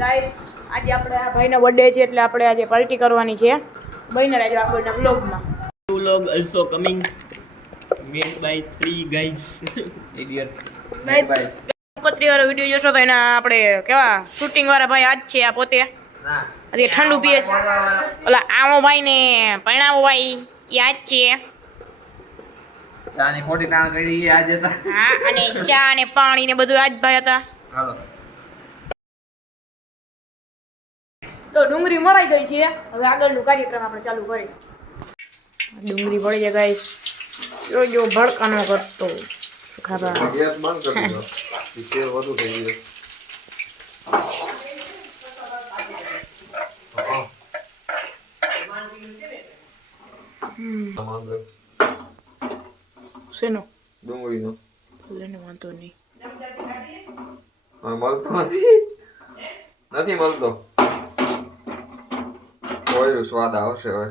Guys આજે આપણે આ ભાઈનો બર્થડે છે એટલે આપણે આજે પાર્ટી કરવાની છે. બહીને રહેજો આગળના બ્લોગમાં vlog also coming made by three guys idiot made by કંકોત્રી વાળો વીડિયો જોશો તો એના આપણે કેવા શૂટિંગ વાળા ભાઈ આજ છે આ પોતે. ના. આજે ઠંડુ પીએ. ઓલા આમો ભાઈ ને પરણાવો ભાઈ એ આજ છે. ચાની ખોટી તાણ કરી આજે હતા હા અને ચા ને પાણી ને બધું આજ ભાઈ હતા. હાલો. તો ડુંગળી મરાઈ ગઈ છે. હવે આગળનું કાર્યક્રમ આપણે ચાલુ કરીએ. ડુંગળી પડી જાય ગાઈસ. જો જો ભડકાનો કરતો. ખાવા ગેસ બંધ કરી દો નીચે વધુ થઈ ગયું. શેનો? ડુંગળીનો. વાંધો નહીં. મળતો નથી. નથી મળતો. કોઈ સ્વાદ આવશે હવે.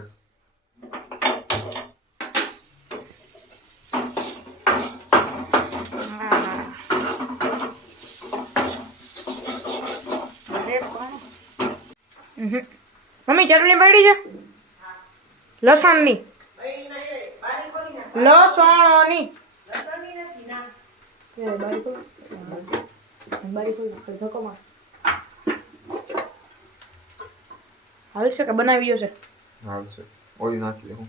મમ્મી ચટણી પડી છે? લસણની. લસણની. બારી ખોલ, ધક્કો માર. હાલ છે કે બનાવી હશે હાલશે ઓલી નાખી દે હું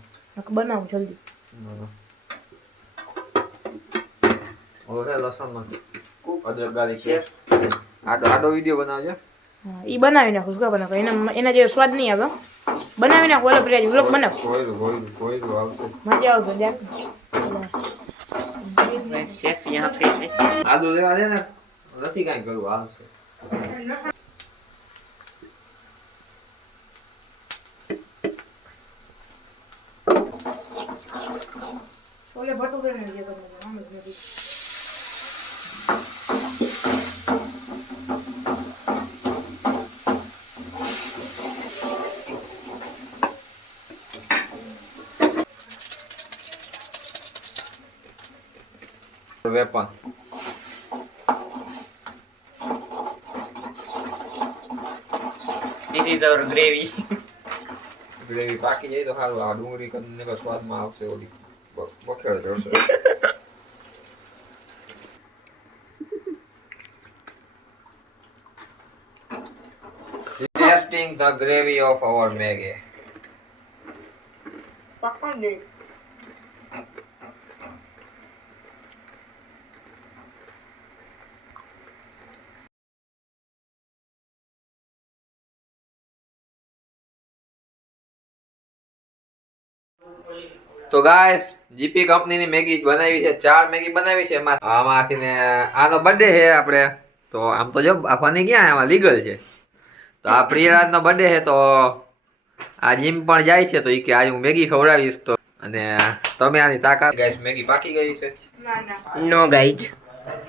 બનાવું જલ્દી ના, ના. ઓલો છે લસણનો અદરક ગાર્લિક પેસ્ટ આડો આડો વિડીયો બનાવજો હા એ બનાવી નાખું શું બનાવો એના એના જે સ્વાદ નહીં આવે હો. બનાવી નાખું ઓલો પ્રિયાજી વ્લોગ બનાવ કોયરું કોયરું કોયરું આવશે મજા આવશે દેખ chef यहाँ पे है આદુ લેવા છે ને નથી કાંઈ જે કરે આમ જ નથી weapon this is our gravy. Gravy પાકી જાય તો સારું આ ડુંગળી કરીને સ્વાદમાં આવશે ઓલી What, what kind of dress is it? Testing the gravy of our Maggie. Fucking તો ગાઈસ જીપી કંપનીની મેગી બનાવી છે ચાર મેગી બનાવી છે એમાં. આમાંથી ને આનો બર્થડે છે આપણે. તો આમ તો જો આખવાની ક્યાં આમાં લીગલ છે. તો આ પ્રિયરાજનો બર્થડે છે તો આ જીમ પણ જાય છે તો એ કે આજે હું મેગી ખવડાવીશ તો અને તમે આની તાકાત ગાઈસ મેગી પાકી ગઈ છે. નો ના મેગી માં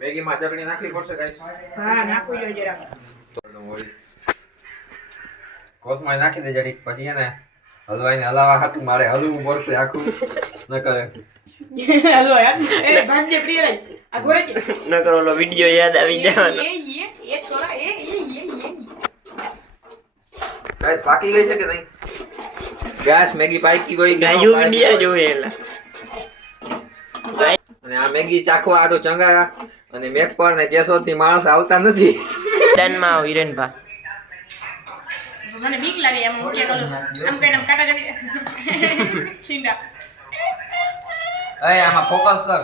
મેગીમાં ચટણી નાખવી પડશે ગાઈસ હા નાખું જોઈએ જરા. તો કોથમરી નાખી દે જરીક. પછી એને હલવાઈને હલાવા હાટું મારે હલવું પડશે આખું. નકર હેલો યાર એ ભાંજે પ્રિય રાજ આ ઘોરે છે નકર ઓલો વિડિયો યાદ આવી જવાનો. એ એ એ છોરા એ એ એ એ ગાઈસ પાકી ગઈ છે કે નહીં? ગેસ મેગી પાકી ગઈ ન ગાયું વિડિયો જોયેલા અને આ મેગી ચાખવા આટો ચંગાયા. અને મેક પર ને કેસો થી માણસ આવતા નથી. મને બીક લાગે એમ હું ક્યાં કરું આમ કઈને આમ કાટા જડી છીંડા. અરે આમાં ફોકસ કર.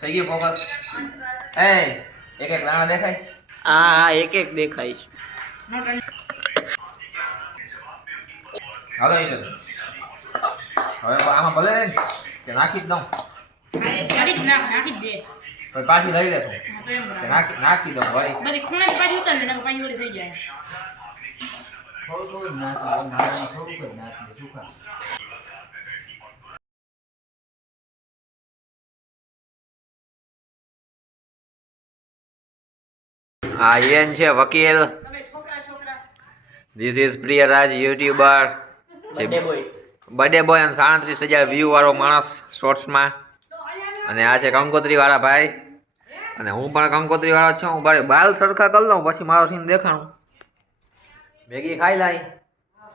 થઈ ગયું ફોકસ એ એક એક દાણા દેખાય? હા હા એક એક દેખાય છે. હાલો એ હવે આમાં ભલે કે નાખી જ દઉં. કરી જ નાખ નાખી જ દે. પછી પાછી લઈ લેશો. નાખી નાખી દો ભાઈ. બધી ખૂણે પાછી ઉતાર ને પાછી ઓલી થઈ જાય. થોડું થોડું નાખી નાખી સુકા આ છે વકીલ this is Priyaraj YouTuber birthday boy birthday boy અને સાડત્રીસ હજાર વ્યૂ વાળો માણસ શોર્ટ્સમાં અને આ છે કંકોત્રી વાળા ભાઈ. અને હું પણ કંકોત્રી વાળો જ છું. હું બાલ સરખા કરી લઉં પછી મારો સીન દેખાણું. મેગી ખાઈ લાઈ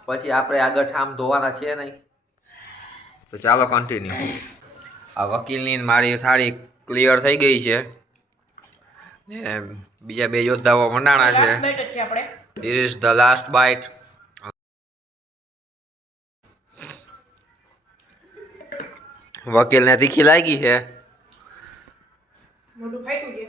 પછી આપણે આગળ ઠામ ધોવાના છે નહીં. તો ચાલો કન્ટિન્યુ આ વકીલની મારી થાળી ક્લિયર થઈ ગઈ છે. ને બીજા બે યોદ્ધાઓ મંડાણા છે. This is the last bite વકીલને તીખી લાગી છે. મોઢું ફાટ્યું છે.